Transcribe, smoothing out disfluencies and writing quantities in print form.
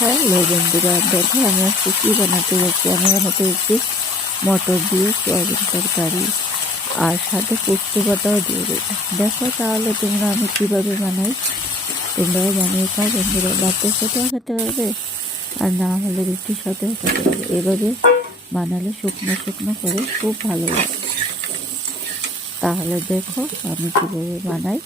Hello বন্ধুরা, দেখো আমি আজকে কী বানাতে যাচ্ছি। আমি বানাতে যাচ্ছি মটর দিয়ে সয়াবিন তরকারি, আর সাথে পোস্ত বাটাও দিয়ে দেবো। দেখো তাহলে তোমরা আমি কীভাবে বানাই, তোমরাও বানিয়ে খাও বন্ধুরা। ভাতের সাথেও খেতে পারবে, আর না হলে রুটির সাথেও খেতে পারবে। এভাবে বানালে শুকনো শুকনো করে খুব ভালো লাগে। তাহলে দেখো আমি কীভাবে বানাই।